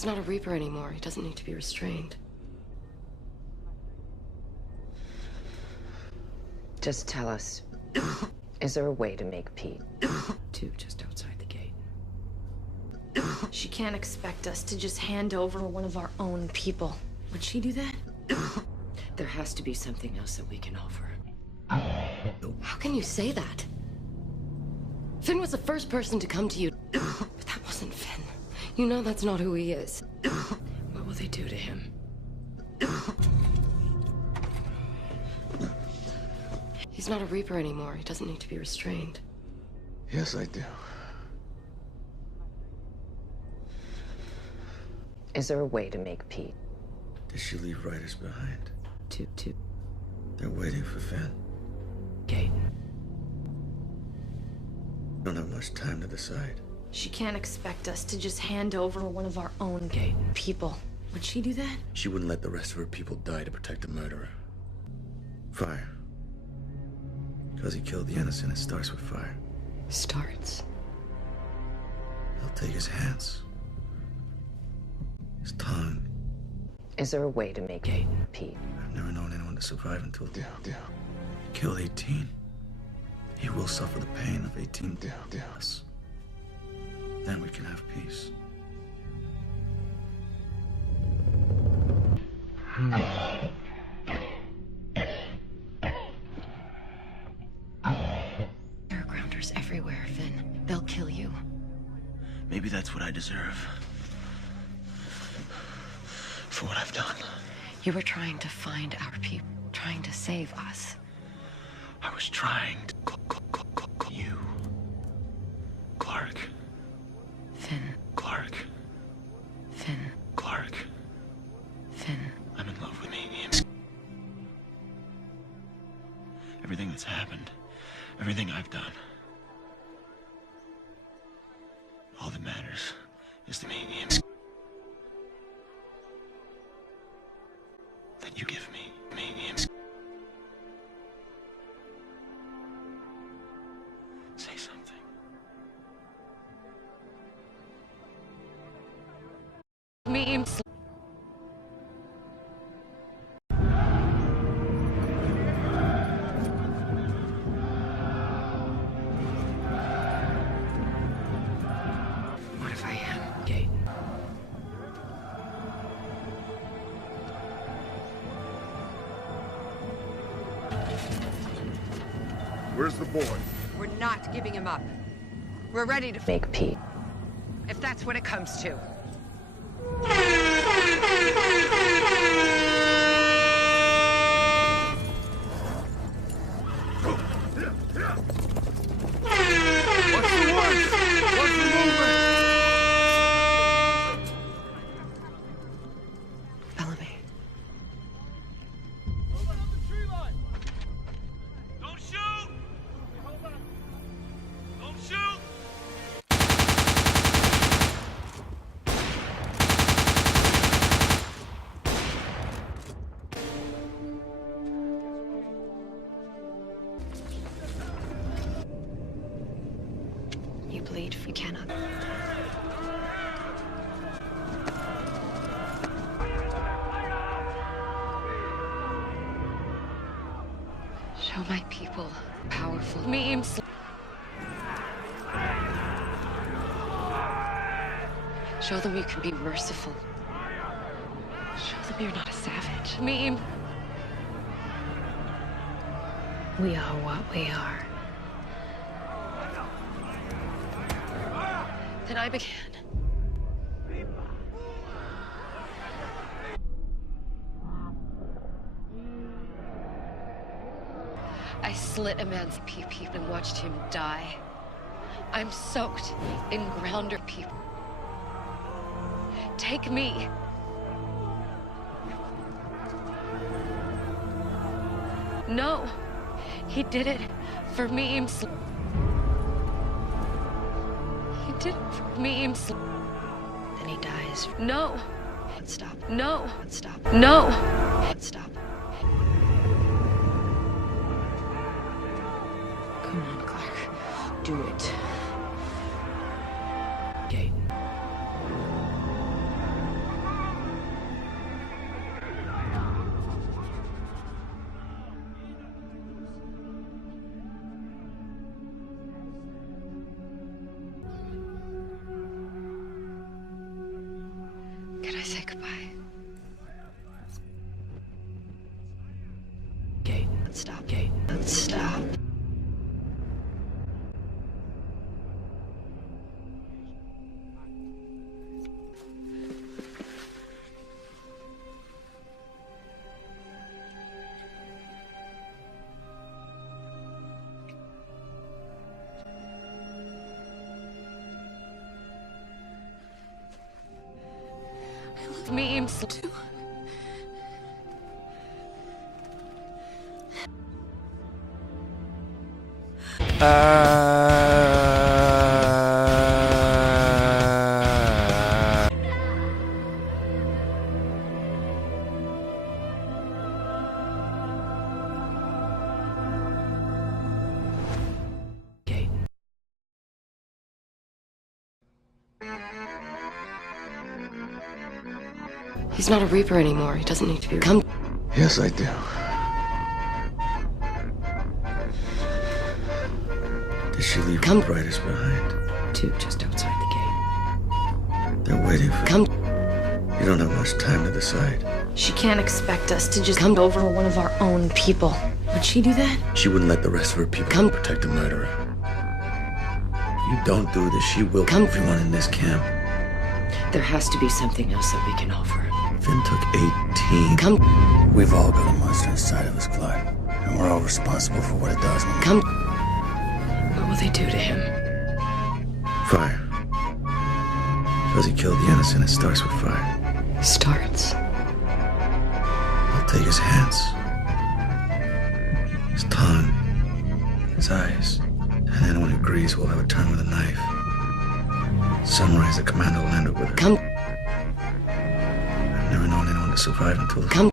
He's not a Reaper anymore. He doesn't need to be restrained. Just tell us, is there a way to make Pete? Two just outside the gate. She can't expect us to just hand over one of our own people. Would she do that? There has to be something else that we can offer. How can you say that? Finn was the first person to come to you. But that wasn't Finn. You know that's not who he is. What will they do to him? He's not a Reaper anymore. He doesn't need to be restrained. Yes, I do. Is there a way to make Pete? Did she leave Riders behind? Two. They're waiting for Finn. Gate. Don't have much time to decide. She can't expect us to just hand over one of our own Gate. people. Would she do that? She wouldn't let the rest of her people die to protect the murderer. Fire. Because he killed the innocent, it starts with fire. Starts. He'll take his hands. His tongue. Is there a way to make Gate. Pete? I've never known anyone to survive until killed 18. He will suffer the pain of 18 deaths. Then we can have peace. There are grounders everywhere, Finn. They'll kill you. Maybe that's what I deserve. For what I've done. You were trying to find our people, trying to save us. I was trying to call you. Clark. Finn. Clark. Finn. Clark. Finn. I'm in love with Amy. Everything that's happened, everything I've done, all that matters is the medium that you give me. Medium. Say something. Memes. What if I am? Gate. Where's the boy? We're not giving him up. We're ready to Make Pete. if that's what it comes to. What's the word? What's the movement? Bellamy. Don't shoot! Don't shoot! You bleed. You cannot. Show my people powerful. Memes. Show them you can be merciful. Show them you're not a savage. Meme. We are what we are. Then I began. I slit a man's pee-pee and watched him die. I'm soaked in grounder people. Take me. No, he did it for memes. He did it for memes. Then he dies. No. Stop. No. Stop. No. Stop. Come on, Clark. Do it. Gate. Goodbye. Kate, Let's stop. Kate. Let's stop. Memes too. Kate. He's not a Reaper anymore. He doesn't need to be. Come. Yes, I do. Did she leave Come. the brightest behind? Two just outside the gate. They're waiting for Come. you. Don't have much time to decide. She can't expect us to just Come. hand over one of our own people. Would she do that? She wouldn't let the rest of her people Come. protect a murderer. If you don't do this, she will Come. kill everyone in this camp. There has to be something else that we can offer. Finn took 18. Come. We've all got a monster inside of us, Clark. And we're all responsible for what it does when we Come. What will they do to him? fire. Because he killed the innocent, it starts with fire. Starts. I'll take his hands, his tongue, his eyes, and anyone who agrees will have a turn with a knife. Sunrise, the commando landed with her. Come. I've never known anyone to survive until this. Come.